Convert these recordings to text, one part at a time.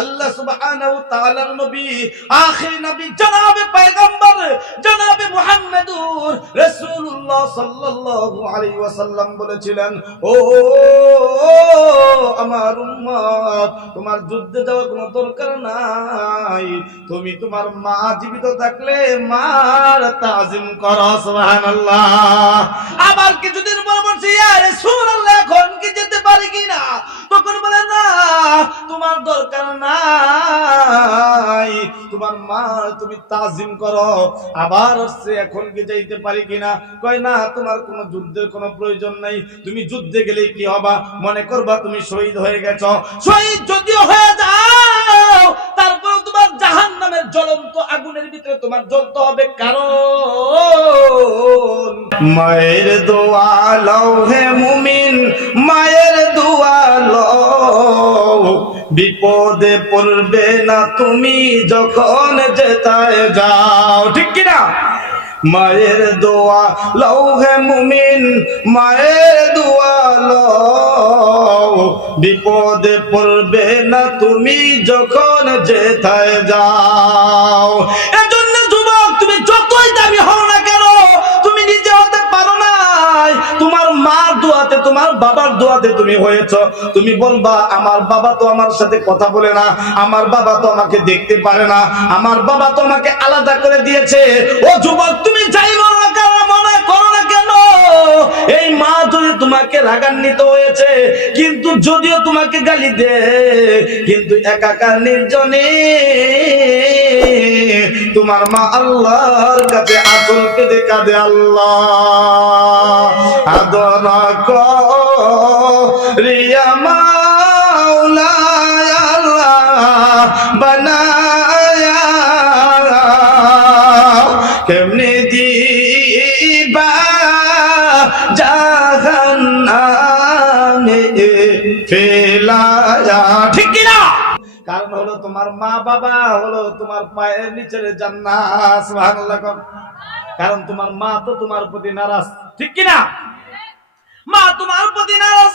আল্লাহ সুবহানাহু ওয়া তাআলার নবী আখিরি নবী জনাবে পয়গম্বর জনাবে মুহাম্মদুর রাসূলুল্লাহ সাল্লাল্লাহু আলাইহি ওয়াসাল্লাম বলেছিলেন, ও আমার উম্মত, তোমার যুদ্ধে যাওয়ার কোনো দরকার নাই। তুমি তোমার মা জীবিত থাকলে মার তাজিম করো। সুবহানাল্লাহ। আবার কিছুদিন পর বলছি, ইয়া রাসূলুল্লাহ, এখন কি যেতে পারি কিনা? তখন বলে, না, তোমার দরকার নাই, তোমার মা তুমি তাজিম করো। আবার হচ্ছে, এখন কি যাইতে পারি কিনা? কয়, না, তোমার কোনো যুদ্ধের কোনো প্রয়োজন নাই। তুমি যুদ্ধে গেলে কি হবা? মনে করবা তুমি শহীদ হয়ে গেছো। শহীদ যদিও হয়ে যাও, তারপর তোমার জাহান্নামের জ্বলন্ত আগুনের ভিতরে তোমার জ্বলতে হবে। কারণ মায়ের দোয়া লও হে মুমিন, মায়ের দোয়া লও, বিপদে পড়বে না তুমি যখন যেতায় যাও। ঠিক কিনা? মায়ের দোয়া লও হে মুমিন, মায়ের দোয়া লও, বিপদে পড়বে না তুমি যখন যেতায় যাও। এজন্য যুবক, তুমি যতই দামি হও না কেন, তুমি নিজে হতে পারো না। তোমার মার দোয়াতে, তোমার বাবার দোয়াতে তুমি হয়েছো। তুমি বলবা, আমার বাবা তো আমার সাথে কথা বলে না, আমার বাবা তো আমাকে দেখতে পারে না, আমার বাবা তো আমাকে আলাদা করে দিয়েছে। ও যুবক, তুমি যাই বলো না কেন, মনে করো না কেন, এই মা যদি তোমাকে রাগান্বিত হয়েছে, কিন্তু যদিও তোমাকে গালি দে, কিন্তু একাকার নির্জনে তোমার মা আল্লাহর কাছে আঁচল কেঁদে কাঁদে, আল্লাহ আদরা করিয়া মাওলা আল্লাহ বানায়া, কেমনে দিবা জাহান্নামে ফেলায়া। ঠিক কিনা? কারণ হলো তোমার মা বাবা হলো তোমার পায়ের নিচের জান্নাত। সুবহানাল্লাহ। কারণ তোমার মা তো তোমার প্রতি নারাজ। ঠিক কিনা? মা তোমার প্রতি নারাজ,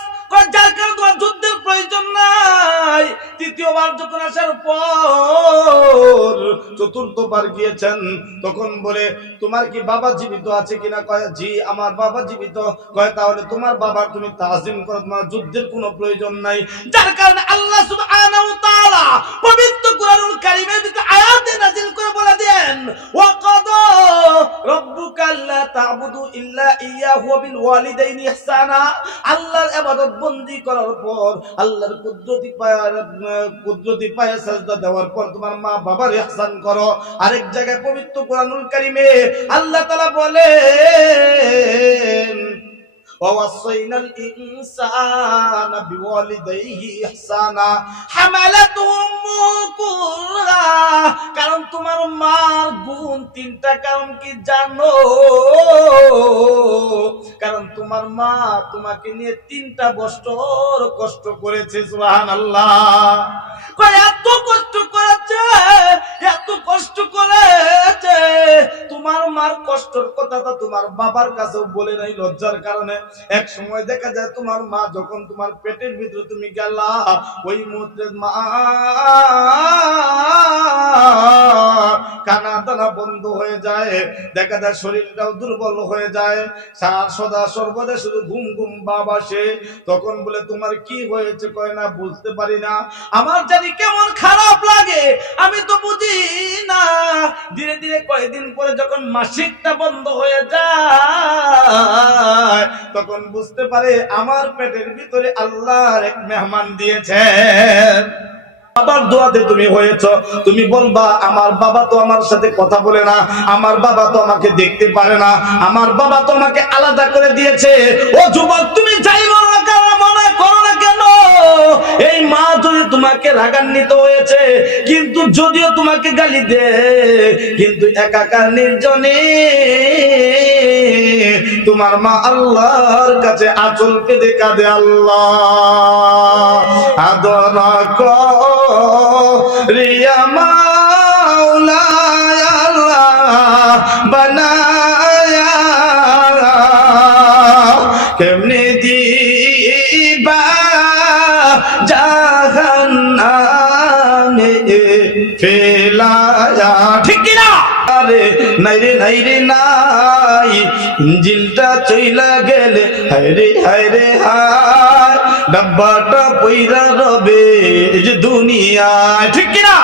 যার কারণে তোমার যুদ্ধের প্রয়োজন নাই। তৃতীয়বার যখন আসার পর চতুর্থবার গিয়েছেন, তখন বলে, তোমার কি বাবা জীবিত আছে কিনা? কয়, জি, আমার বাবা জীবিত। কয়, তাহলে তোমার বাবার তুমি তাজিম করো, তোমার যুদ্ধের কোনো প্রয়োজন নাই। যার কারণে আল্লাহ সুবহানাহু ওয়া তাআলা পবিত্র কুরআনুল কারীমের ভিতরে আয়াতে নাযিল করে বলে দেন, ওয়া কাদা রাব্বুকা আল্লা তা'বুদু ইল্লা ইয়্যাহু ওয়া বিল ওয়ালিদাইনি ইহসানা। আল্লাহর ইবাদত বন্দি করার পর, আল্লাহর কুদরতি পায়ে সাজদা দেওয়ার পর তোমার মা বাবার ইহসান করো। আরেক জায়গায় পবিত্র কুরআনুল কারীমে আল্লাহ তাআলা বলেন, ووصينا الإنسان بوالديه إحسانا حملته أمه كرها। কারণ তোমার মার গুণ তিনটা, কারণ কি জানো? কারণ তোমার মা তোমাকে নিয়ে 3টা বছর কষ্ট করেছে। সুবহানাল্লাহ। কয়, এত কষ্ট করেছে, এত কষ্ট করেছে, তোমার মার কষ্টের কথাটা তোমার বাবার কাছেও বলে নাই লজ্জার কারণে। এক সময় দেখা যায় তোমার মা যখন তোমার পেটের ভিতরে তুমি গেলা, ওই মুহূর্তে মা কানা দানা বন্ধ হয়ে যায়, দেখা যায় শরীরটাও দুর্বল হয়ে যায়, সদা সর্বদা শুধু ঘুম ঘুম ভাব আসে। তখন বলে, তোমার কি হয়েছে? কয়, না, বুঝতে পারি না, আমার জানি কেমন খারাপ লাগে, আমি তো বুঝি না। ধীরে ধীরে কয়েকদিন পরে যখন মাসিকটা বন্ধ হয়ে যায়, তখন বুঝতে পারে আমার পেটের ভিতরে আল্লাহর এক মেহমান দিয়েছেন। বাবার দোয়াতে তুমি হয়েছ। তুমি বলবা, আমার বাবা তো আমার সাথে কথা বলে না, আমার বাবা তো আমাকে দেখতে পারে না, আমার বাবা তো আমাকে আলাদা করে দিয়েছে। ও যুবক, তুমি যাই বলো না কেন, মনে করো না কেন, এই মা যদি তোমাকে রাগান্বিত হয়েছে, কিন্তু যদিও তোমাকে গালি দে, কিন্তু একাকার নির্জনে তোমার মা আল্লাহর কাছে আঁচল কেঁদে কাঁদে, আল্লাহ আদরা করিয়া মাওলা আল্লাহ বানায়া, কেমনে দিবা জাহান্নাম ময়দানে ফেলায়া, ঠিক কি না? আরে নাই রে নাই রে নাই, ইঞ্জিলটা চইলা গেলে হায় রে হায়, ডাব্বাটা পইরা রবে এই যে দুনিয়ায়, ঠিক কি না?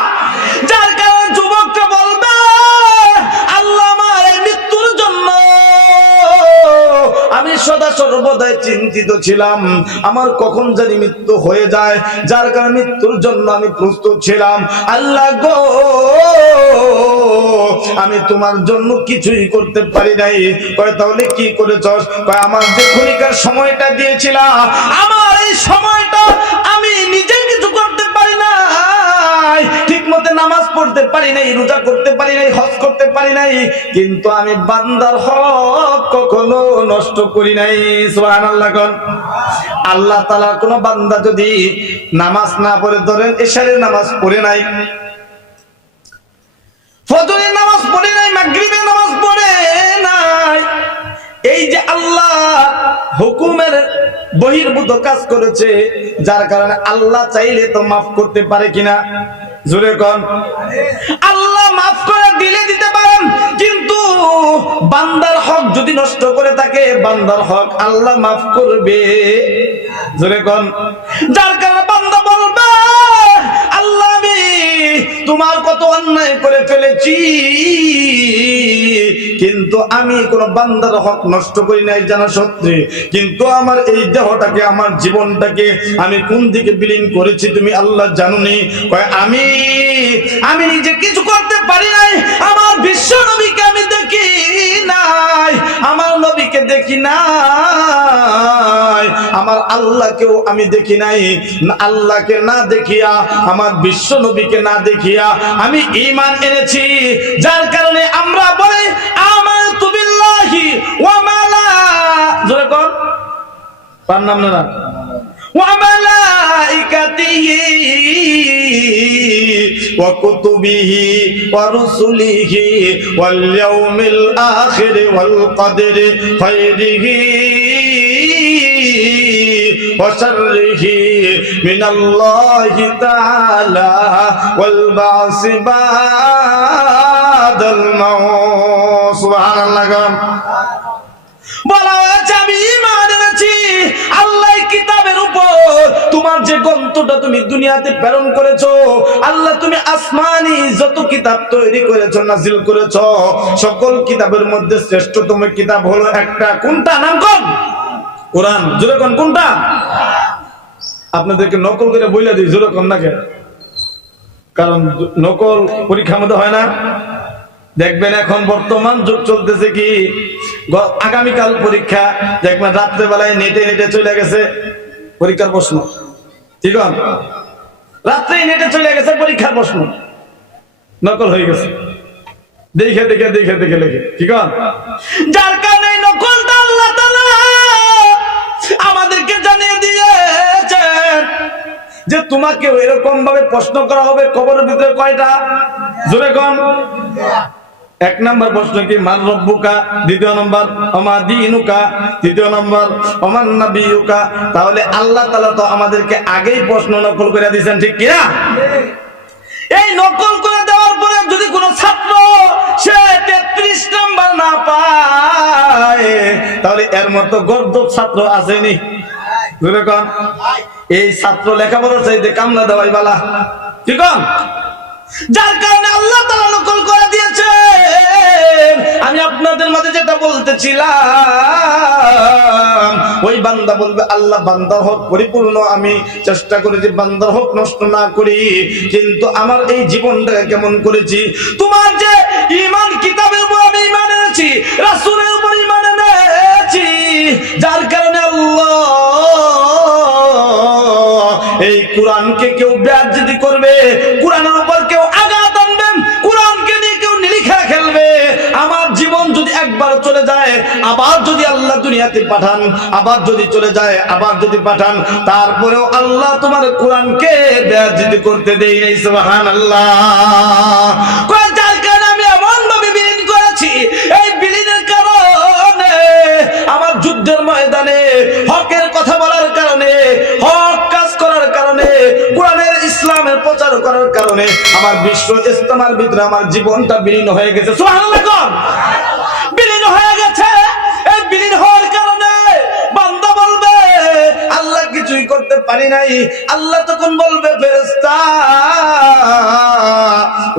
যার কারণে যুবকটা বলবে আল্লাহ আমার এই মৃত্যুর জন্য আমি সদা সর্বদাই চিন্তিত ছিলাম, আমার কখন জানি মৃত্যু হয়ে যায়, যার কারণে মৃত্যুর জন্য আমি প্রস্তুত ছিলাম। আল্লাহ গো, আমি তোমার জন্য কিছুই করতে পারি নাই। কয় তাহলে কি করেছস? কয় আমার যে ক্ষণিকার সময়টা দিয়েছিলা, আমার এই সময়টা আমি নিজে কিছু করতে পারি নাই, ঠিক মতো নামাজ পড়তে পারি নাই, রোজা করতে পারি নাই, হজ করতে পারি নাই, কিন্তু আমি বান্দার হক কখনো নষ্ট করি নাই। সুবহানাল্লাহ কোন। আল্লাহ তাআলা কোন বান্দা যদি নামাজ না পড়ে, ধরেন এশারের নামাজ পড়ে নাই, ফজরের নামাজ পড়ে নাই, মাগরিবের নামাজ পড়ে নাই, এই যে আল্লাহ হুকুমের বহির্ভূত কাজ করেছে, যার কারণে আল্লাহ চাইলে তো মাফ করতে পারে কিনা? জোরে কোন। আল্লাহ মাফ করে দিলে দিতে পারেন, কিন্তু বান্দার হক যদি নষ্ট করে থাকে, বান্দার হক আল্লাহ মাফ করবে? জোরে কোন। যার কারণে বান্দা বলবে আল্লাহ আমি তোমার কত অন্যায় করে ফেলেছি, কিন্তু আমি কোন বান্দার হক নষ্ট করি নাই জানা সত্ত্বে, কিন্তু আমার এই দেহটাকে, আমার জীবনটাকে আমি কোন দিকে বিলীন করেছি তুমি আল্লাহ জানোনি। কয় আমি নিজে কিছু করতে পারি নাই, আমার বিশ্ব নবীকে আমি দেখি নাই, আমার নবীকে দেখি নাই, আমার আল্লাহকেও আমি দেখি নাই। আল্লাহকে না দেখিয়া, আমার বিশ্ব নবীকে না দেখিয়া আমি ঈমান এনেছি, যার কারণে আমরা বলি আমানতু বিল্লাহি ওয়া জোরে কোন পার নাম না ওয়া মালাইকাতিহি ওয়া কুতুবিহি ওয়া রুসুলিহি ওয়াল ইয়াউমিল আখির ওয়াল কদরি খায়রিহি ওয়া শাররিহি মিনাল্লাহি তাআলা ওয়াল বা'সি বাদাল মাউত। সুবহানাল্লাহ। বলা হয়েছে আমি ঈমান এনেছি আল্লাহ কিতাবের উপর, তোমার যে গ্রন্থটা তুমি দুনিয়াতে প্রেরণ করেছো, আল্লাহ তুমি আসমানি যত কিতাব তৈরি করেছো, নাজিল করেছো, সকল কিতাবের মধ্যে শ্রেষ্ঠতম কিতাব হলো একটা, কোনটা? নাম কোন? কোরআন। জোরে কোন কোনটা? আপনাদেরকে নকল করে বইলা দিই, জোরে কোন নাকি, কারণ নকল পরীক্ষার মধ্যে হয় না। দেখবেন এখন বর্তমান যুগ চলতেছে কি, আগামীকাল পরীক্ষা, দেখবেন রাত্রেবেলায় নেটে চলে গেছে পরীক্ষার প্রশ্ন, ঠিক আছে? রাত্রে নেটে চলে গেছে পরীক্ষার প্রশ্ন, নকল হয়ে গেছে, দেখে লেখে, ঠিক আছে? যার কারণে নকলটা আল্লাহ তাআলা আমাদেরকে জানিয়ে দিয়েছেন যে তোমাকে এরকম ভাবে প্রশ্ন করা হবে কবরের ভিতরে। কয়টা? জোরে কোন। এক নম্বর প্রশ্ন কি মান রব্বুকা, দ্বিতীয় নম্বর ওমা দীনুকা, তৃতীয় নম্বর ওমান নাবিয়ুকা। তাহলে আল্লাহ তাআলা তো আমাদেরকে আগেই প্রশ্ন নকল করে দিয়েছেন, ঠিক কি না? এই নকল করে দেওয়ার পরে যদি কোন ছাত্র সে 33 নাম্বার না পায়, তাহলে এর মতো গর্দভ ছাত্র আসেনি? যেরকম এই ছাত্র লেখাপড়ার চাইতে কামনা দেওয়াই বালা, ঠিক আছে? যার কারণে আল্লাহ তাআলা নকল করে দিয়েছে। আমি আপনাদের মাঝে যেটা বলতেছিলাম, ওই বান্দা বলবে আল্লাহ বান্দার হক পরিপূর্ণ আমি চেষ্টা করেছি বান্দার হক নষ্ট না করি, কিন্তু আমার এই জীবনটাকে কেমন করেছি। তোমার যে ঈমান, কিতাবের উপর আমি ঈমান এনেছি, রাসূলের উপর ঈমান এনেছি, যার কারণে আল্লাহ এই কোরআনকে কেউ বেইজ্জতি করবে, কোরআনের উপর কেউ আঘাত আনবে, কোরআনকে নিয়ে কেউ নিরিখা খেলবে, আমার জীবন যদি একবার চলে যায়, আবার যদি আল্লাহ দুনিয়াতে পাঠান, আবার যদি চলে যায়, আবার যদি পাঠান, তারপরেও আল্লাহ তোমার কোরআনকে বেইজ্জতি করতে দেই নাই। সুবহানাল্লাহ। যার কারণে আমি এমন ভাবে বিলীন করেছি, এই বিলীনের কারণে আমার যুদ্ধের ময়দানে হকের কথা বলার কারণে, হক কাজ করার কারণে, কোরআনের ইসলামের প্রচার করার কারণে আমার বিশ্ব ইস্তেমার ভিতরে আমার জীবনটা বিলীন হয়ে গেছে। সুবহানাল্লাহ কোন বিলীন হয়ে গেছে। এই বিলীন হওয়ার কারণে বান্দা বলবে আল্লাহ কিছুই করতে পারি নাই। আল্লাহ তখন বলবে ফেরেশতা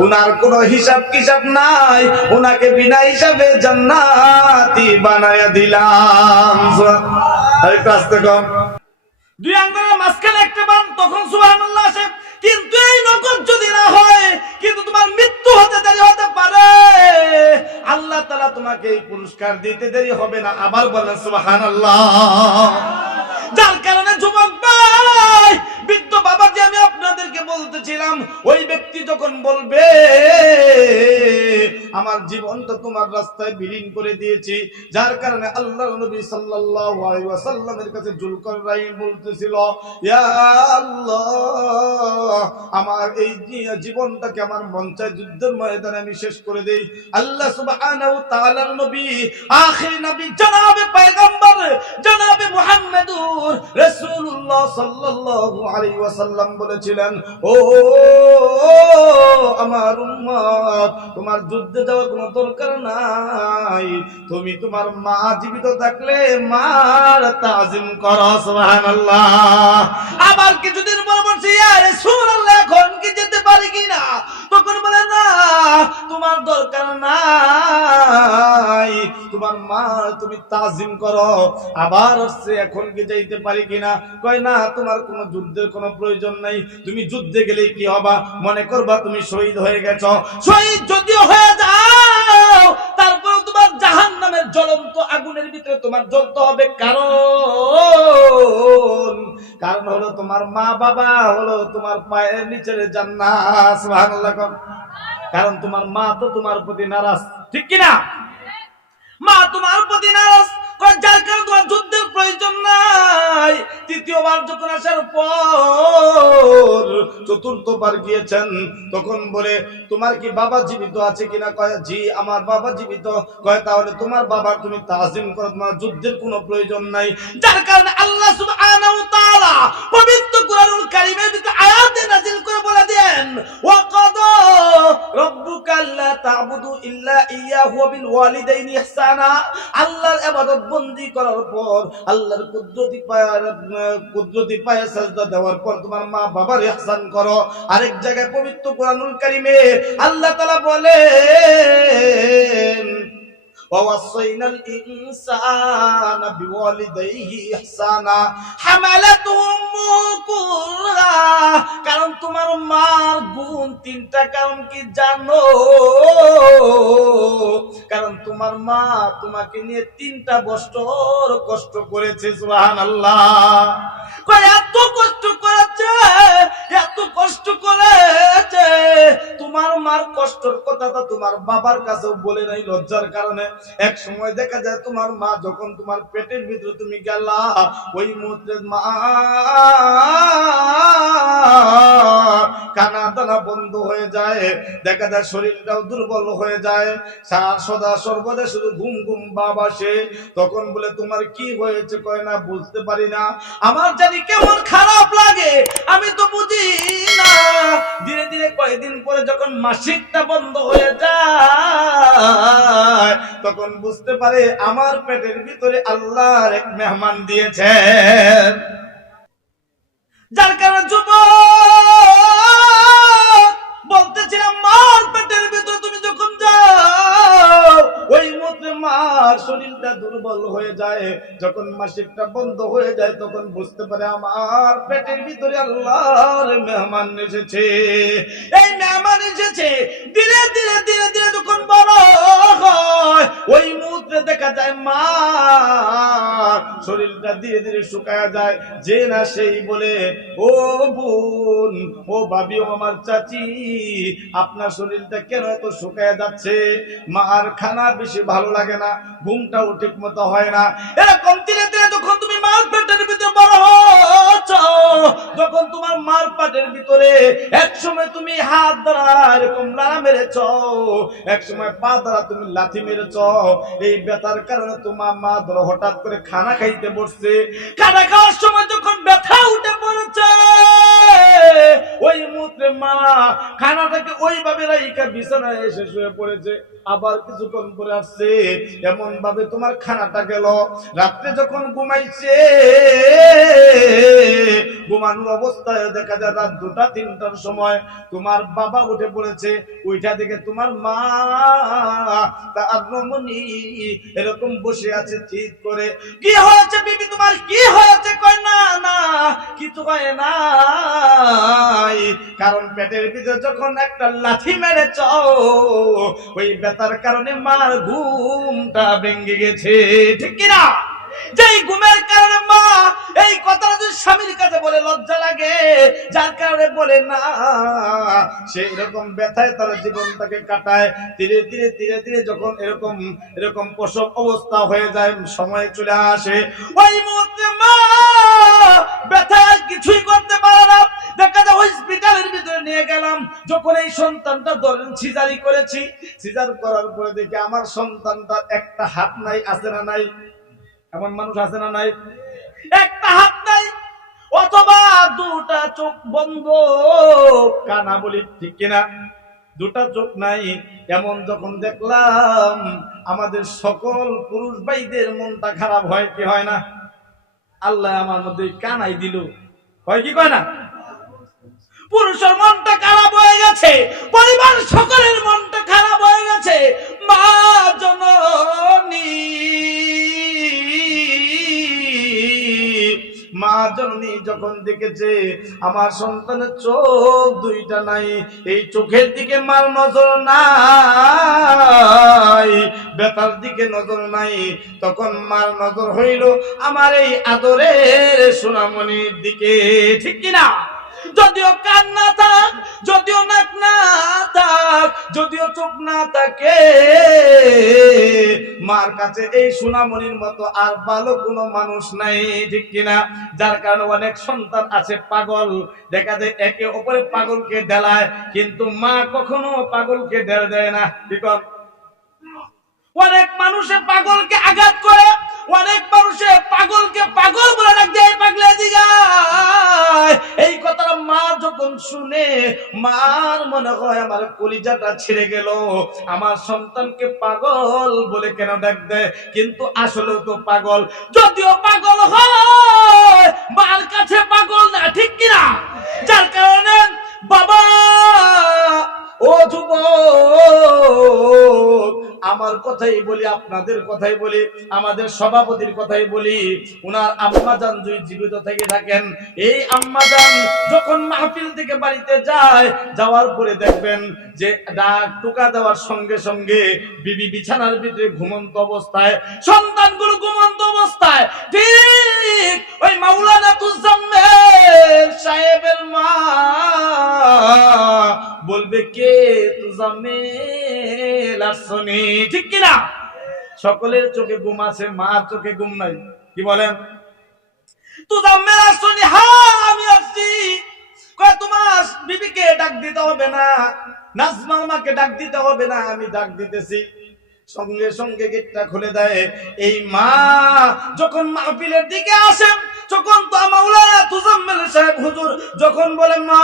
উনার কোনো হিসাব কিসাব নাই, উনাকে বিনা হিসাবে জান্নাতি বানায়া দিলাম। আরেকটু আস্তে কম, দুই আঙ্গুলের মাঝখানে একটা বান, তখন সুবহানাল্লাহ আসে। কিন্তু এই নকল যদি না হয়, কিন্তু তোমার মৃত্যু হতে দেরি হতে পারে, আল্লাহ তাআলা তোমাকে এই পুরস্কার দিতে দেরি হবে না। আবার বলেন সুবহানাল্লাহ। যার কারণে যুবক ভাই, বৃদ্ধ বাবা যে আমি আপনাদেরকে বলতেছিলাম, ওই ব্যক্তি যখন বলবে আমার জীবনটা তোমার রাস্তায় বিলীন করে দিয়েছি, যার কারণে আল্লাহর নবী সাল্লাল্লাহু আলাইহি ওয়াসাল্লামের কাছে যুলকারনাইন বলতেছিল, ইয়া আল্লাহ, আমার এই জীবনটাকে আমার মন চায় যুদ্ধের ময়দানে আমি শেষ করে দেই। আল্লাহ সুবহানাহু ওয়া তাআলার নবী, আখির নবী জনাবে পয়গম্বর জনাবে মুহাম্মদুর রাসূলুল্লাহ সাল্লাল্লাহু আলাইহি ওয়াসাল্লাম বলেছিলেন, ও আমার উম্মত, তোমার যুদ্ধে যাওয়ার কোনো দরকার নাই। তুমি তোমার মা জীবিত থাকলে মার তাজিম করো। সুবহানাল্লাহ। আবার কিছুদিন পর বলছি, ইয়া রাসূলুল্লাহ, এখন কি যেতে পারি কিনা? তখন বলে না, তোমার দরকার নাই, তোমার মা তুমি তাজিম করো। আবার হচ্ছে, এখন কি যাইতে পারি কিনা? কয় না, তোমার কোনো যুদ্ধের কোনো প্রয়োজন নাই। তুমি যুদ্ধে গেলেই কি হবা? মনে করবা তুমি শহীদ হয়ে গেছো। শহীদ যদিও হয়ে যাও, তারপর তোমার জাহান্নামের জ্বলন্ত আগুনের ভিতরে তোমার জ্বলতে হবে। কারণ হলো তোমার মা বাবা হলো তোমার পায়ের নিচের জান্নাত। সুবহানাল্লাহ। কারণ তোমার মা তো তোমার প্রতি নারাজ, ঠিক কিনা? মা তোমার প্রতি নারাজ, যার কারণে তোমার যুদ্ধের প্রয়োজন নাই। তৃতীয়বার যখন আসার পর চতুর্থবার গিয়েছেন, তখন বলে তোমার কি বাবা জীবিত আছে কিনা? কয় জি, আমার বাবা জীবিত। কয় তাহলে তোমার বাবার তুমি তাজিম করো, তোমার যুদ্ধের কোনো প্রয়োজন নাই। যার কারণে আল্লাহ সুবহানাহু ওয়া তাআলা পবিত্র কুরআনুল কারীমের ভিতরে আয়াতে নাযিল করে বলে দেন, ওয়া কাদা রাব্বুকা আল্লা তা'বুদু ইল্লা ইয়্যাহু ওয়া বিল ওয়ালিদাইনি ইহসানা। আল্লাহর ইবাদত বন্দি করার পর, আল্লাহর কুদরতি পায়ে সাজদা দেওয়ার পর তোমার মা বাবার ইহসান করো। আরেক জায়গায় পবিত্র কুরআনুল কারীমে আল্লাহ তাআলা বলেন, ووصينا الإنسان بوالديه إحسانا حملته أمه كرها। কারণ তোমার মার গুণ তিনটা, কারণ কি জানো? কারণ তোমার মা তোমাকে নিয়ে 3টা বছর কষ্ট করেছে। সুবহানাল্লাহ। কয় এত কষ্ট করেছে, এত কষ্ট করেছে, তোমার মার কষ্টের কথা তো তোমার বাবার কাছেও বলে নাই লজ্জার কারণে। এক সময় দেখা যায় তোমার মা যখন তোমার পেটের ভিতরে তুমি গেলা, ওই মুহূর্তে মা কানা দানা বন্ধ হয়ে যায়, দেখা যায় শরীরটাও দুর্বল হয়ে যায়, সদা সর্বদা শুধু ঘুম ঘুম ভাব আসে। তখন বলে তোমার কি হয়েছে? কয় না, বুঝতে পারি না, আমার জানি কেমন খারাপ লাগে, আমি তো বুঝি না। ধীরে ধীরে কয়েকদিন পরে যখন মাসিকটা বন্ধ হয়ে যায়, তখন বুঝতে পারে আমার পেটের ভিতরে আল্লাহর এক মেহমান দিয়েছেন। যার কারণে যুবক বলতেছিলাম, মার পেটের ভিতরে তুমি যখন যাও, ওই মুহূর্তে মার শরীরটা দুর্বল হয়ে যায়। যখন মাসিকটা বন্ধ হয়ে যায়, তখন বুঝতে পারে আমার পেটের ভিতরে আল্লাহর মেহমান এসেছে। এই মেহমান এসেছে। ধীরে ধীরে ধীরে ধীরে যখন বড় হয়, ওই মুহূর্তে দেখা যায় মা শরীরটা ধীরে ধীরে শুকায়া যায়। যে না সেই বলে, ও বোন, ও ভাবি, ও আমার চাচি, আপনার শরীরটা কেন এত শুকায়া যাচ্ছে? মার খানা বেশি ভালো লাগে না, ঘুমটাও ঠিক মতো হয় না। এরকম ধীরে ধীরে যখন তুমি মার পেটের ভিতরে বড় হচ্ছ, যখন তোমার মার পেটের ভিতরে এক সময় তুমি হাত দ্বারা এরকম লাড়া মেরেছ, এক সময় পা দ্বারা তুমি লাথি মেরেছ, এই ব্যথার কারণে তোমার মা ধরো হঠাৎ করে খানা খাইতে বসছে, খানা খাওয়ার সময় যখন ব্যথা উঠে পড়েছে, ওই মুহূর্তে মা খানাটাকে ওইভাবে রাইখা বিছানায় এসে শুয়ে পড়েছে। আবার কিছুক্ষণ পরে আসছে, এমন ভাবে তোমার খানাটা গেল। রাত্রে যখন ঘুমাইছে, ঘুমানোর অবস্থায় দেখা যায় রাত 2টা-3টার সময় তোমার বাবা উঠে পড়েছে। ওইটা দেখে তোমার মা তার রমণী এরকম বসে আছে চিৎ করে, কি হয়েছে বিবি তোমার, কি হয়েছে? কয় না না কিছু হয় না, কারণ পেটের ভিতরে যখন একটা লাথি মেরেছ, ওই ব্যথার কারণে মার ঘুমটা ভেঙে গেছে। ঠিক কিনা? যেই ঘুমের কারণে মা এই কথাটা যদি স্বামীর কাছে বলে লজ্জা লাগে, যার কারণে বলে না, সেই রকম ব্যথায় তার জীবনটাকে কাটায়। ধীরে ধীরে ধীরে ধীরে যখন এরকম প্রসব অবস্থা হয়ে যায়, সময় চলে আসে, ওই মুহূর্তে মা ব্যথায় কিছুই করতে পারে না। দেখা যায় হসপিটালের ভিতরে নিয়ে গেলাম, যখন এই সন্তানটা ধরেন সিজারি করেছি, সিজার করার পরে দেখি আমার সন্তানটার একটা হাত নাই, আছে না নাই? এমন মানুষ আছে না নাই? একটা হাত নাই, অথবা 2টা চোখ বন্ধ, কানা বলি, ঠিক কিনা? 2টা চোখ নাই। এমন যখন দেখলাম, আমাদের সকল পুরুষ ভাইদের মনটা খারাপ হয় কি হয় না? আল্লাহ আমার মধ্যে কানাই দিল, হয় কি কয় না? পুরুষের মনটা খারাপ হয়ে গেছে, পরিবার সকলের মনটা খারাপ হয়ে গেছে। মা জননী, মা জননী যখন দেখেছে আমার সন্তানের চোখ 2টা নাই, এই চোখের দিকে মার নজর নাই, ব্যথার দিকে নজর নাই, তখন মার নজর হইল আমার এই আদরের সোনামণির দিকে। ঠিক কিনা? যদিও কান না থাক, যদিও নাক না থাক, যদিও চোখ না থাকে, মার কাছে এই সোনামণির মতো আর ভালো কোনো মানুষ নাই। ঠিক কিনা? যার কারণে অনেক সন্তান আছে পাগল, দেখা যায় একে অপরে পাগলকে ডেলায়, কিন্তু মা কখনো পাগলকে ডেল দেয় না। ঠিক? অনেক মানুষে পাগলকে আঘাত করে, অনেক মানুষে পাগলকে পাগল বলে ডাকতে, পাগলে দিগায়। এই কথাটা মা যখন শুনে, মার মনে হয় আমার কলিজাটা ছিঁড়ে গেল, আমার সন্তানকে পাগল বলে কেন ডাক দেয়? কিন্তু আসলে তো পাগল, যদিও পাগল হয় মার কাছে পাগল না। ঠিক কিনা? যার কারণে বাবা, ও যুবক, আমার কথাই বলি, আপনাদের কথাই বলি, আমাদের সভাপতির কথাই বলি, উনার আম্মাজান যদি জীবিত থেকে থাকেন, এই আম্মাজান যখন মাহফিল থেকে বাড়িতে যায়, যাওয়ার পরে দেখবেন যে ডাক টোকা দেওয়ার সঙ্গে সঙ্গে বিবি বিছানার ভিতরে ঘুমন্ত অবস্থায়, সন্তানগুলো ঘুমন্ত অবস্থায়। ঠিক ওই মাওলানা তুজাম্মেল সাহেবের মা বলবে, কে তুজাম্মেল আসনি? ঠিক কিনা? সকলের চোখে ঘুম আছে, মার চোখে ঘুম নাই। কি বলেন? তুজাম্মেল আসনি? হ্যাঁ আমি আসছি। কয় তোমার বিবিকে ডাক দিতে হবে না, নাজমা মাকে ডাক দিতে হবে না, আমি ডাক দিতেছি। সঙ্গে সঙ্গে গেটটা খুলে দেয়। এই মা যখন মাহফিলের দিকে আসেন, যখন তো মাওলানা তুজাম্মেল সাহেব হুজুর যখন বলে, মা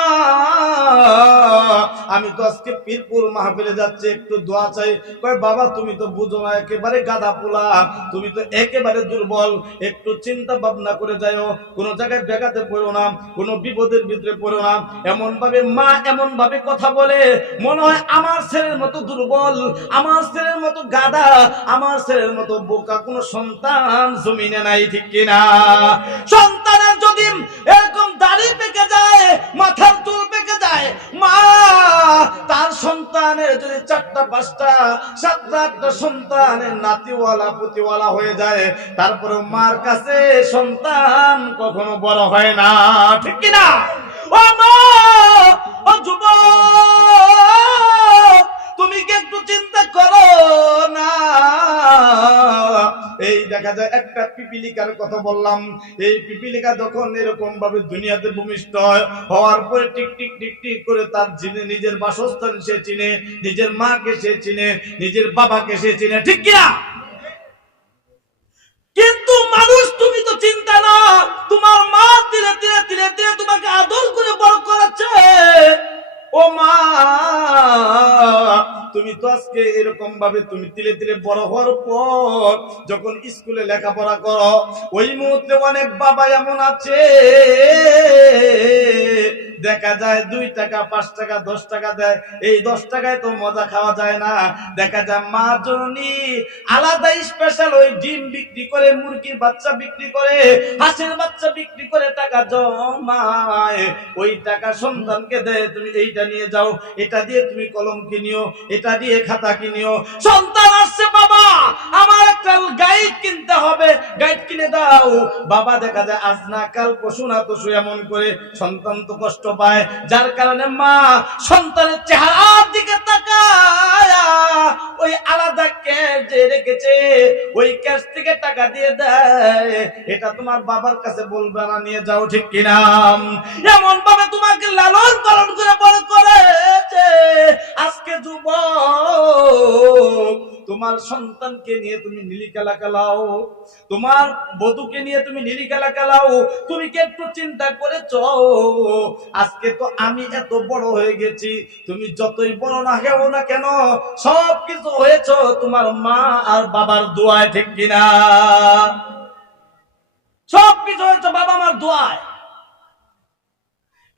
আমি তো আজকে পীরপুর মাহফিলে যাচ্ছি, একটু দোয়া চাই। কয় বাবা তুমি তো বুঝো না, একেবারে গাধা পোলা, তুমি তো একেবারে দুর্বল, একটু চিন্তা ভাবনা করে যাও, কোনো জায়গায় বেগাতে পড়ো না, কোনো বিপদের ভিতরে পড়ো না। এমন ভাবে মা এমন ভাবে কথা বলে, মনে হয় আমার ছেলের মতো দুর্বল, আমার ছেলের মতো গাধা, আমার ছেলের মতো বোকা কোনো সন্তান জমিনে নাই। ঠিক কিনা? সন্তানের যদি এরকম দাড়ি পেকে যায়, মাথার চুল পেকে যায়, মা তার সন্তানের যদি 4টা 5টা 7টা 8টা সন্তানের নাতিওয়ালা পুতিওয়ালা হয়ে যায়, তারপরে মার কাছে সন্তান কখনো বড় হয় না। ঠিক কিনা? ও মা, ও যুবক, তুমি কি একটু চিন্তা করো না? এই দেখা যায় একটা পিপিলিকার কথা বললাম, এই পিপিলিকা যখন এরকম ভাবে দুনিয়াতে ভূমিষ্ঠ হওয়ার পরে টিক টিক টিক টিক করে তার নিজের বাসস্থান সে চিনে, নিজের মাকে সে চিনে, নিজের বাবাকে সে চিনে। ঠিক কিনা? তিলে তিলে তোমাকে আদর করে বড় করেছে। ও মা, তুমি তো আজকে এরকম ভাবে তুমি তিলে তিলে বড় হওয়ার পর যখন স্কুলে লেখাপড়া করো, ওই মুহূর্তে অনেক বাবা এমন আছে দেখা যায় 2 টাকা 5 টাকা 10 টাকা দেয়, এই 10 টাকায় তো মজা খাওয়া যায় না। দেখা যায় মা জননী আলাদা স্পেশাল ওই ডিম বিক্রি করে, মুরগির বাচ্চা বিক্রি করে, হাঁসের বাচ্চা বিক্রি করে টাকা জমায়, ওই টাকা সন্তানকে দেয়, তুমি এইটা নিয়ে যাও, এটা দিয়ে তুমি কলম কিনিও, এটা দিয়ে খাতা কিনিও। সন্তান আসছে, বাবা আমার একটা গাইড কিনতে হবে, গাইড কিনে দাও। বাবা দেখা যায় আজ না কাল পশু না তসু এমন করে সন্তান তো কষ্ট পায়, যার কারণে মা সন্তানের চেহারার দিকে তাকায় ওই আলাদা ক্যাশ যে রেখেছে ওই ক্যাশ থেকে টাকা দিয়ে দেয়। এটা তোমার বাবার কাছে বলবে না, নিয়ে যাও, ঠিক কিনা? এমন ভাবে তোমাকে লালন পালন করে বড় করেছে। আজকে যুবক, তোমার সন্তানকে নিয়ে তুমি নীলি খেলা খেলাও, তোমার বধূকে নিয়ে তুমি নীলি খেলা খেলাও, তুমি কি একটু চিন্তা করেছো আজকে তো আমি এত বড় হয়ে গেছি, তুমি যতই বড় না হেও না কেন সবকিছু হয়েছ তোমার মা আর বাবার দোয়ায়, ঠিক কিনা? সবকিছু হয়েছে বাবা মার দোয়ায়।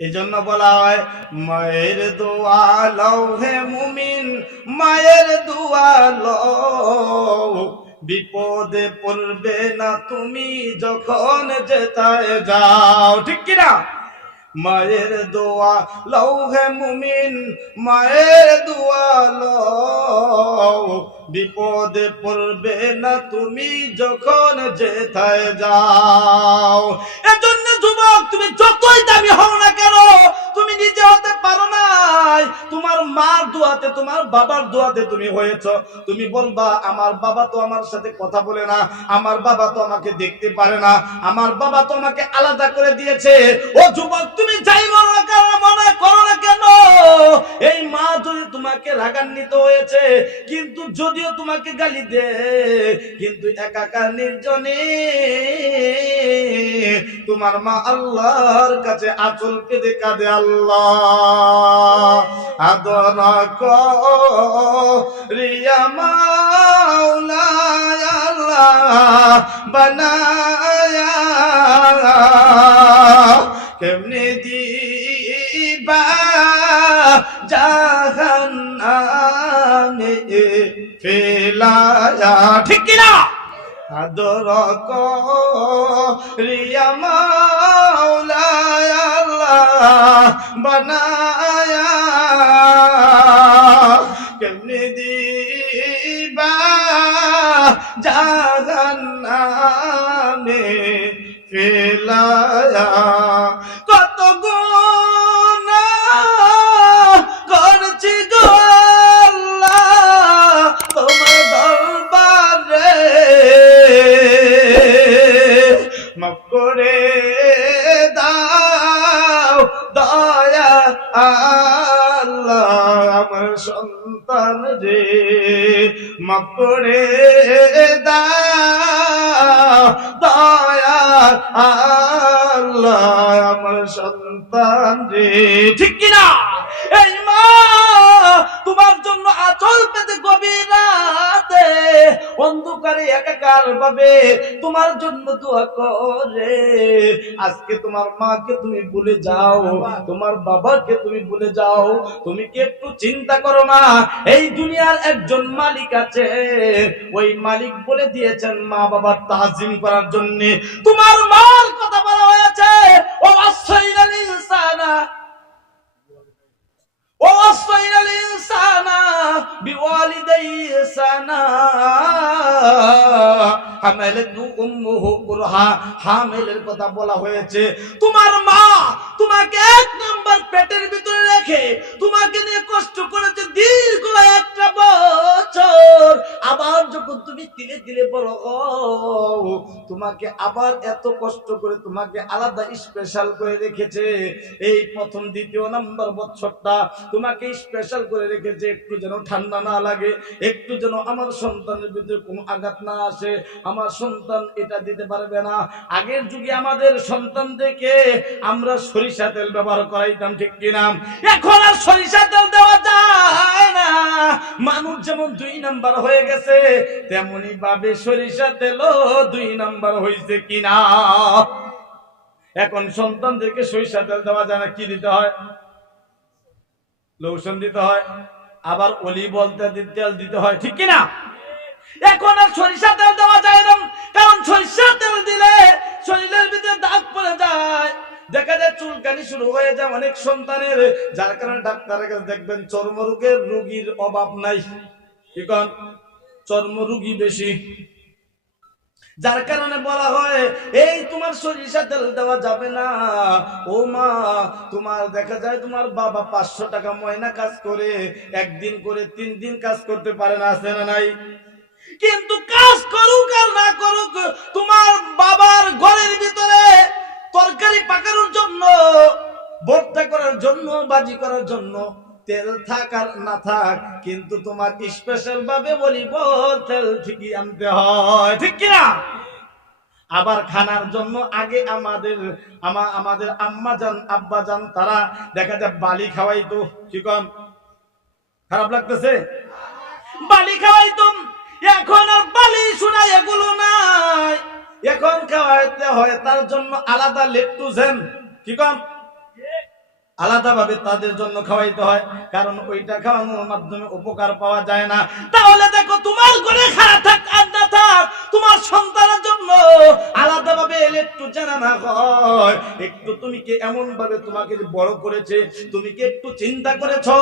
এই জন্য বলা হয় মায়ের দোয়া লও হে মুমিন, মায়ের দোয়া লও, বিপদে পড়বে না তুমি যখন যেতায় যাও, ঠিক কিনা? মায়ের দোয়া লও হে মুমিন, মায়ের দোয়া লও, বিপদে পড়বে না তুমি যখন যেথায় যাও। এজন্য যুবক, তুমি যতই দামি হও না কেন তুমি নিজে হতে পারো না, তোমার মার দোয়াতে তোমার বাবার দোয়াতে তুমি হয়েছো। তুমি বলবা আমার বাবা তো আমার সাথে কথা বলে না, আমার বাবা তো আমাকে দেখতে পারে না, আমার বাবা তো আমাকে আলাদা করে দিয়েছে। ও যুবক, তুমি যাই বলো না কেন, মনে করো না কেন এই মা যদি তোমাকে রাগান্বিত হয়েছে, কিন্তু যদিও তোমাকে গালি দে, কিন্তু একাকার নির্জনে তোমার মা আল্লাহর কাছে আঁচল পেতে কাঁদে, আল্লাহ আদরা করিয়া মাওলা আল্লাহ বানায়া, কেমনে দিবা জাহান্নামে ফেলায়া, ঠিক কিনা? আদর করিয়া মাওলা আল্লাহ বানায়া, কেমনে দিবা জাহান্নামে ফেলায়া। কত গুনাহ করছি গো আল্লাহ তোমার দরবারে, মাফ করে দাও দয়া আল্লাহ আমার সন্তান রে, মাফ করে দাও দয়া আল্লাহ আমার সন্তান রে, ঠিক কিনা? এই মা তোমার জন্য আঁচল পেতে গভীর রাতে অন্ধকারে একাকার ভাবে তোমার জন্য দোয়া করে। আজকে তোমার মাকে তুমি ভুলে যাও, তোমার বাবাকে তুমি ভুলে যাও, তুমি কি একটু চিন্তা করো না এই দুনিয়ার একজন মালিক আছে, ওই মালিক বলে দিয়েছেন মা বাবার তাজিম করার জন্য। তোমার মার কথা বলা হয়েছে ও আসাইনাল ইনসানা ওয়াসাইনাল ইনসানা বিওয়ালিদাইহি ইহসানা, হামালাতহু উম্মুহু কুরহা, হামিলের কথা বলা হয়েছে। তোমার মা তোমাকে 1 নাম্বার পেটের ভিতরে রেখে তোমাকে নিয়ে কষ্ট করেছে দীর্ঘ 1টা বছর, আবার যখন তুমি ধীরে ধীরে বড় হও তোমাকে আবার এত কষ্ট করে তোমাকে আলাদা স্পেশাল করে রেখেছে। এই প্রথম দ্বিতীয় নাম্বার বছরটা তোমাকে স্পেশাল করে রেখেছে, একটু যেন ঠান্ডা না লাগে, একটু যেন আমার সন্তানের ভিতরে কোনো আঘাত না আসে, আমার সন্তান এটা দিতে পারবে না। আগের যুগে আমাদের সন্তানদেরকে আমরা সরিষা তেল ব্যবহার করাইতাম, ঠিক কিনা? এখন আর সরিষা তেল দেওয়া যায় না। মানুষ যেমন 2 নাম্বার হয়ে গেছে, তেমনি ভাবে সরিষা তেলও 2 নাম্বার হয়েছে কিনা। এখন সন্তানদেরকে সরিষা তেল দেওয়া যায় না, কি দিতে হয়? লোশন দিতে হয়, আবার অলিভ তেল দিতে হয়, ঠিক কিনা? এখন আর সরিষা তেল দেওয়া যায় না, কারণ সরিষা তেল দিলে শরীরের ভিতরে দাগ পড়ে যায়, দেখা যায় চুলকানি শুরু হয়ে যায় অনেক সন্তানের, যার কারণে ডাক্তারের কাছে দেখবেন চর্মরোগের রোগীর অভাব নাই, ঠিক চর্মরোগী বেশি। যার কারণে বলা হয় এই তোমার সরিষা তেল দেওয়া যাবে না। ও মা, তোমার দেখা যায় তোমার বাবা 500 টাকা ময়না কাজ করে, একদিন করে 3 দিন কাজ করতে পারে না, আছে না নাই? কিন্তু কাজ করুক আর না করুক, তোমার বাবার ঘরের ভিতরে তরকারি পাকানোর জন্য, ভর্তা করার জন্য, বাজি করার জন্য তেল থাক আর না থাক, কিন্তু তোমার স্পেশাল ভাবে বলিব তেল ঠিকই আনতে হয়, ঠিক কিনা? আবার খানার জন্য আগে আমাদের আম্মা জান আব্বা জান তারা দেখা যায় বালি খাওয়াইতো, কি কম? খারাপ লাগতেছে? বালি খাওয়াইতো। এখন আর বালি শোনা এগুলো নাই, এখন খাওয়াইতে হয় তার জন্য আলাদা লেকটোজেন, কি কম? আলাদা ভাবে তাদের জন্য খাওয়াইতে হয়, কারণ ওইটা খাওয়ানোর মাধ্যমে উপকার পাওয়া যায় না। তাহলে দেখো, তোমার ঘরে খারাপ থাক আর না থাক, তোমার সন্তানের জন্য আলাদা ভাবে লেকটোজেন আনা হয়। একটু তুমি কি এমন ভাবে তোমাকে বড় করেছে, তুমি কি একটু চিন্তা করেছো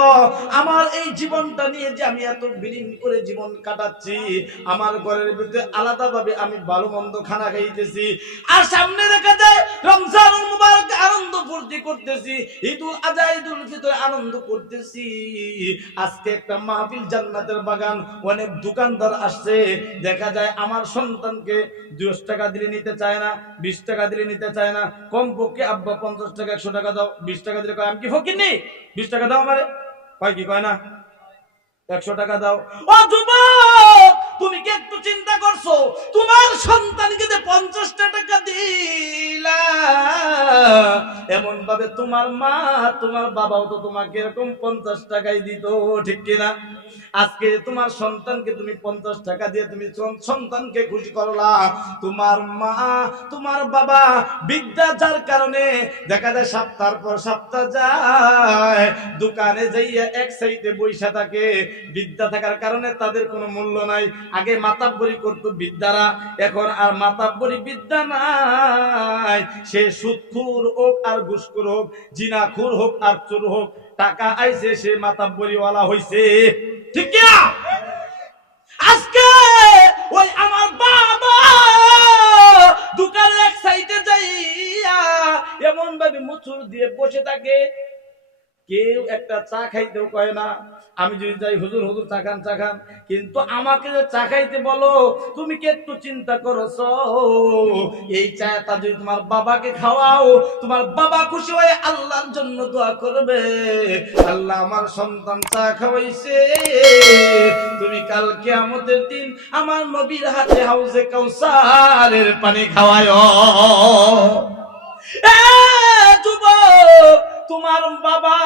আমার এই জীবনটা নিয়ে যে আমি এত বিলীন করে জীবন কাটাচ্ছি, আমার ঘরের ভিতরে আলাদা ভাবে আমি ভালো মন্দ খানা খাইতেছি, আর সামনে দেখা যায় রমজানুল মুবারক আনন্দ ফুর্তি করতেছি, ঈদুল আজহা ঈদুল ফিতর আনন্দ করতেছি। আজকে একটা মাহফিল জান্নাতের বাগান, অনেক দোকানদার আসছে, দেখা যায় আমার সন্তানকে 10 টাকা দিলে নিতে চায় না, 20 টাকা দিলে নিতে চায় না, কমপক্ষে আব্বা 50 টাকা 100 টাকা দাও, 20 টাকা দিলে কয় আমি কি ফকির নি, 20 টাকা দাও আমারে, কয় কি কয় না 100 টাকা দাও। ও যুবক, তুমি কি একটু চিন্তা করছো তোমার সন্তানকে যে 50 টাকা দিলা, এমন ভাবে তোমার মা তোমার বাবাও তো তোমাকে এরকম 50 টাকাই দিত, ঠিক কিনা? আজকে তোমার সন্তানকে তুমি 50 টাকা দিয়ে তুমি সন্তানকে খুশি করলা, তোমার মা তোমার বাবা বিদ্যা যার কারণে দেখা যায় সপ্তাহের পর সপ্তাহ যায়, দোকানে যাইয়া এক সাইডে বইসা থাকে, বিদ্যা থাকার কারণে তাদের কোনো মূল্য নাই। আগে মাতাব্বরি করতো বিদ্যারা, এখন আর মাতাব্বরি বিদ্যা নাই। সে সুদখোর হোক আর ঘুষখোর হোক, জিনাখোর হোক আর চোর হোক, টাকা আইছে সে মাতাব্বরিওয়ালা হইছে, ঠিক কি না? আজকে ওই আমার বাবা দোকানের এক সাইডে যাইয়া এমন ভাবে মুচুর দিয়ে বসে থাকে, কেউ একটা চা খাইতেও কয় না। আমি যদি যাই হুজুর হুজুর চা খান চা খান, কিন্তু আমাকে যে চা খাইতে বলো, তুমি কি একটু চিন্তা করছ এই চাটা যদি তোমার বাবাকে খাওয়াও, তোমার বাবা খুশি হয়ে আল্লাহর জন্য দোয়া করবে, আল্লাহ আমার সন্তান চা খাওয়াইছে, তুমি কাল কিয়ামতের দিন আমার নবীর হাতে হাউজে কাউসারের পানি খাওয়ায়। যুবক, তোমার বাবা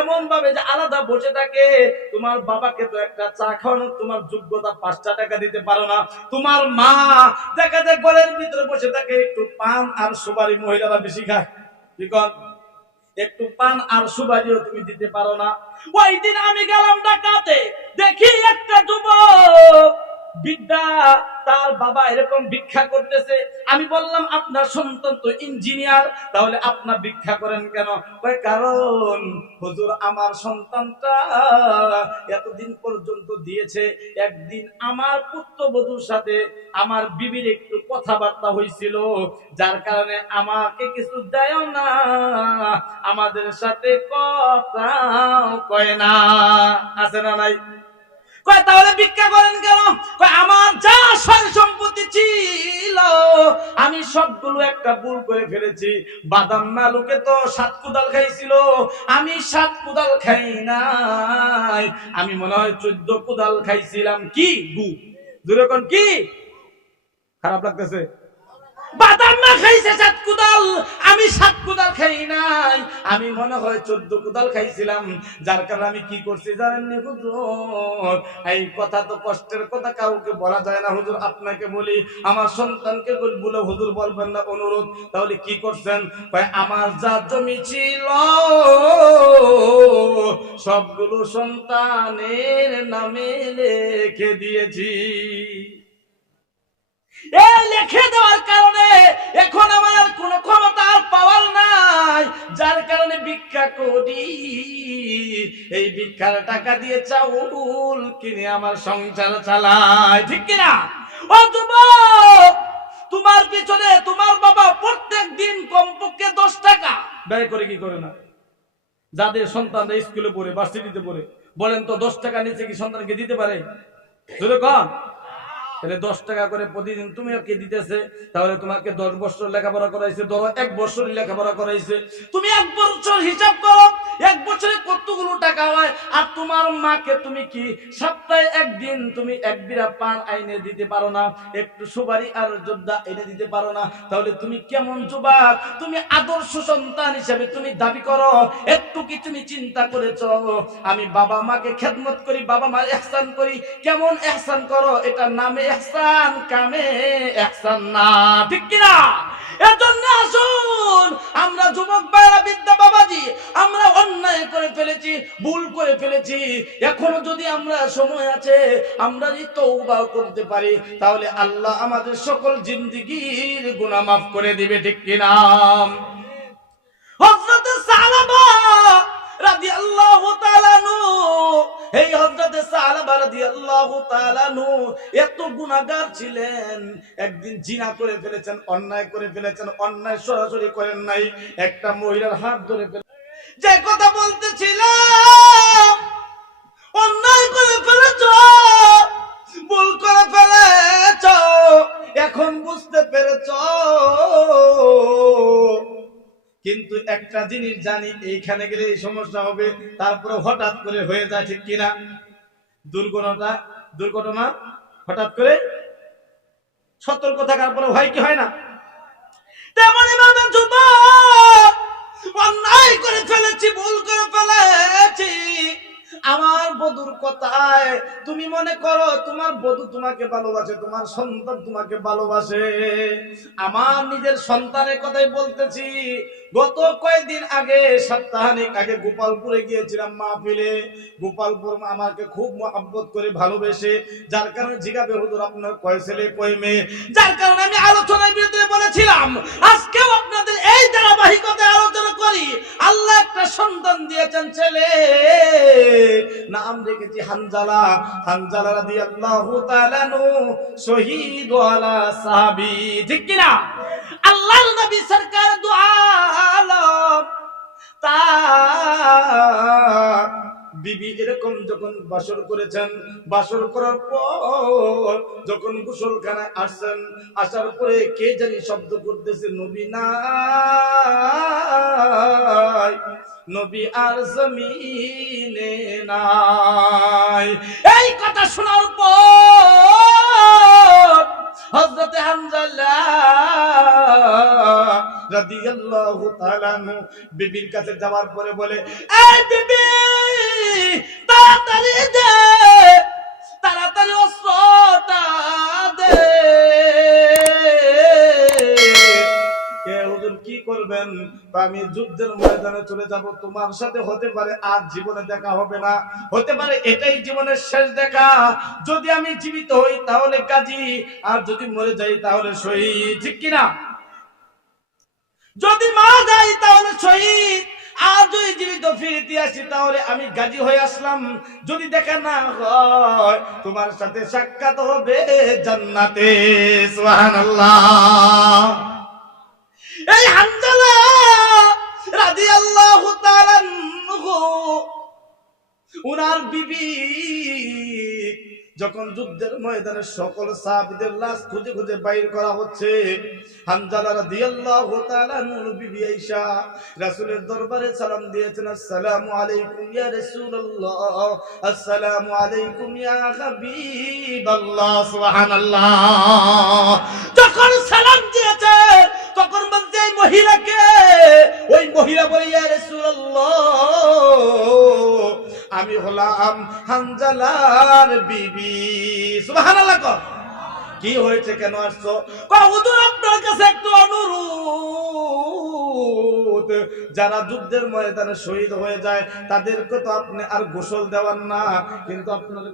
এমন ভাবে যে আলাদা বসে থাকে, তোমার বাবাকে তো একটা চা খাওয়ানোর তোমার যোগ্যতা 5 টাকা দিতে পারো না। তোমার মা দেখা যায় ঘরের ভিতরে বসে থাকে, একটু পান আর সুপারি মহিলারা বেশি খায়, একটু পান আর সুপারিও তুমি দিতে পারো না। ওই দিন আমি গেলাম ঢাকাতে, দেখি একটা যুবক বিদ্যা তার বাবা এরকম ভিক্ষা করতেছে। আমি বললাম আপনার সন্তান তো ইঞ্জিনিয়ার, তাহলে আপনার ভিক্ষা করেন কেন? কারণ হুজুর আমার সন্তানটা এতদিন পর্যন্ত দিয়েছে, একদিন আমার পুত্রবধূর সাথে আমার বিবির একটু কথাবার্তা হয়েছিল, যার কারণে আমাকে কিছু দেয় না, আমাদের সাথে কথা কয় না, আছে না নাই? কয় তাহলে ভিক্ষা করেন কেন? কয় আমার যা সয় সম্পত্তি ছিল আমি সবগুলো একটা ভুল করে ফেলেছি। বাদাম মালুকে তো 7 কুদাল খাইছিল, আমি 7 কুদাল খাই নাই, আমি মনে হয় 14 কুদাল খাইছিলাম। কি গু দুরকম কি খারাপ লাগতেছে? বাদাম না খাইছে 7 কুদাল, আমি 7 কুদাল খাই নাই, আমি মনে হয় 14 কুদাল খাইছিলাম। যার কারণে আমি কি করছি জানেননি হুজুর? এই কথা তো কষ্টের কথা, কাউকে বলা যায় না হুজুর, আপনাকে বলি, আমার সন্তানকে বলে হুজুর বলবেন না, অনুরোধ। তাহলে কি করছেন? ভাই আমার যা জমি ছিল সবগুলো সন্তানের নামে লিখে দিয়েছি। লিখে দেওয়ার কারণে এখন আমার কোনো ক্ষমতা আর পাওয়ার নাই, যার কারণে ভিক্ষা করি। এই ভিক্ষার টাকা দিয়ে চাউল কিনে আমার সংসার চালায়, ঠিক কিনা? ও যুবক, তোমার পিছনে তোমার বাবা প্রত্যেক দিন কমপক্ষে 10 টাকা ব্যয় করে, কি করে না? যাদের সন্তানরা স্কুলে পড়ে, ভার্সিটিতে পড়ে, বলেন তো 10 টাকা নিচে কি সন্তানকে দিতে পারে? যদি কম, তাহলে 10 টাকা করে প্রতিদিন তুমি ওকে দিতেছে, তাহলে তোমাকে 10 বছর লেখাপড়া করাইছে, ধরো 1 বছর লেখাপড়া করাইছে, তুমি 1 বছর হিসাব করো 1 বছরে কতগুলো টাকা হয়। আর তোমার মাকে তুমি কি সপ্তাহে একদিন তুমি 1 বিড়া পান আইনে দিতে পারো না, একটু সুপারি আর যোদ্ধা এনে দিতে পারো না? তাহলে তুমি কেমন যুবক? তুমি আদর্শ সন্তান হিসেবে তুমি দাবি করো, একটু কি তুমি চিন্তা করেছো? আমি বাবা মাকে খেদমত করি, বাবা মার ইহসান করি, কেমন ইহসান করো? এটা নামে ইহসান, কামে ইহসান না, ঠিক কি না? এজন্য আসুন আমরা যুবক ভাইরা, বিদ্যা বাবাজি, আমরা অন্যায় করে ফেলেছি, ভুল করে ফেলেছি, এখনো যদি আমরা সময় আছে আমরা যদি তওবা করতে পারি, তাহলে আল্লাহ আমাদের সকল জিন্দেগীর গুনাহ মাফ করে দিবে, ঠিক কি না? হযরত সালাবা রাদিয়াল্লাহু তাআলা আনহু, এই হযরত সালাবা রাদিয়াল্লাহু তাআলা আনহু এত গুনাহগার ছিলেন, একদিন জিনা করে ফেলেছেন, অন্যায় করে ফেলেছেন। অন্যায় সরাসরি করেন নাই, একটা মহিলার হাত ধরে ফেলেছেন। যে কথা বলতেছিলাম, অন্যায় করে ফেলেছো, ভুল করে ফেলেছো, এখন বুঝতে পেরেছো। কিন্তু একটা জিনিস জানি, এইখানে গেলে এই সমস্যা হবে, তারপরে হঠাৎ করে হয়ে যায়, ঠিক কিনা? দুর্ঘটনা হঠাৎ করে সতর্ক থাকার পরে হয় কি হয় না? তেমনি ভাবে যুবক, অন্যায় করে ফেলেছি, ভুল করে ফেলেছি, আমার বধুর কথায় তুমি মনে করো তোমার বধূ তোমাকে ভালোবাসে, তোমার সন্তান তোমাকে ভালোবাসে। আমার নিজের সন্তানের কথাই বলতেছি। গত কয়েকদিন আগে, সপ্তাহানিক আগে গোপালপুরে গিয়েছিলাম মাহফিলে। গোপালপুর আমাকে খুব মহব্বত করে ভালোবেসে, যার কারণে জিজ্ঞাবে হুজুর আপনার কয় ছেলে কয় মেয়ে, যার কারণে আমি আলোচনার বিরুদ্ধে বলেছিলাম আজকেও আপনাদের এই ধারাবাহিকতায় আলোচনা করি। আল্লাহ একটা সন্তান দিয়েছেন, ছেলে, নাম রেখেছি হানজালা। হানজালা রাদিয়াল্লাহু তাআলা আনহু শহীদ ওয়ালা সাহাবী, ঠিক কি না? আল্লাহর নবী সরকার দু আলম তার বিবি এরকম যখন বাসর করেছেন, বাসর করার পর যখন গোসলখানায় আসছেন, আসার পরে কে জানি শব্দ করতেছে, নবী নাই, নবী আর জমিনে নাই। এই কথা শোনার পর হযরতে হানজালা রাদিয়াল্লাহু তাআলা আনহু বিবির কাছে যাওয়ার পরে বলে, এই বিবি, তাড়াতাড়ি দে, তাড়াতাড়ি অস্ত্রটা দে। হুজুর কি করবেন? আমি যুদ্ধের ময়দানে চলে যাব, তোমার সাথে হতে পারে আর জীবনে দেখা হবে না, হতে পারে এটাই জীবনের শেষ দেখা। যদি আমি জীবিত হই তাহলে গাজী, আর যদি মরে যাই তাহলে শহীদ, ঠিক কিনা? যদি মারা যাই তাহলে শহীদ, আর যদি জীবিত ফিরিতে আসি তাহলে আমি গাজী হয়ে আসলাম। যদি দেখা না হয় তোমার সাথে সাক্ষাৎ হবে জান্নাতে। সুবহানাল্লাহ। এই হানজালা রাদিয়াল্লাহু তাআলা আনহু, উনার বিবি যখন যুদ্ধের ময়দানে সকল সাহাবীদের লাশ খুঁজে খুঁজে বাইর করা হচ্ছে, হানজালা রাদিয়াল্লাহু তাআলা আনহু বিবি আয়েশা রাসূলের দরবারে সালাম দিয়েছেন, আসসালামু আলাইকুম ইয়া রাসূলুল্লাহ, আসসালামু আলাইকুম ইয়া হাবিবাল্লাহ। সুবহানাল্লাহ। যখন সালাম দিয়েছে তখন বলছে এই মহিলাকে, ওই মহিলা বলে ইয়া রাসূলুল্লাহ, আমি হলাম হানজালার বিবি। সুবহানাল্লাহ। কি হয়েছে, কেন আসছো? হুজুর আপনার কাছে একটু অনুরোধ, যারা যুদ্ধের ময়দানে শহীদ হয়ে যায় তাদেরকে তো আপনি আর গোসল দেওয়ান না, কিন্তু আপনার